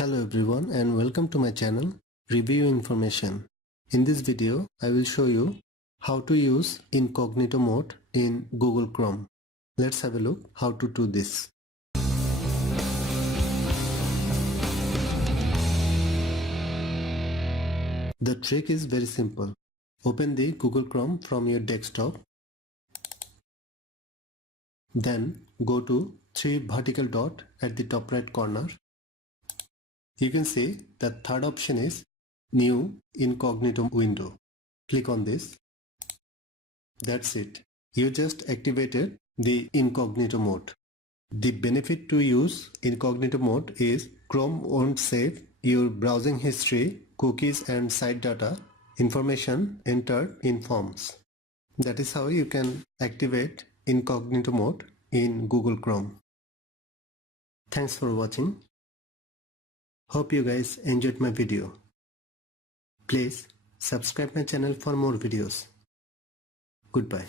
Hello everyone and welcome to my channel Review Information. In this video I will show you how to use Incognito mode in Google Chrome. Let's have a look how to do this. The trick is very simple. Open the Google Chrome from your desktop. Then go to 3 vertical dot at the top right corner. You can see the third option is New Incognito window. Click on this. That's it. You just activated the Incognito mode. The benefit to use Incognito mode is Chrome won't save your browsing history, cookies and site data information entered in forms. That is how you can activate Incognito mode in Google Chrome. Thanks for watching. Hope you guys enjoyed my video. Please subscribe my channel for more videos. Goodbye.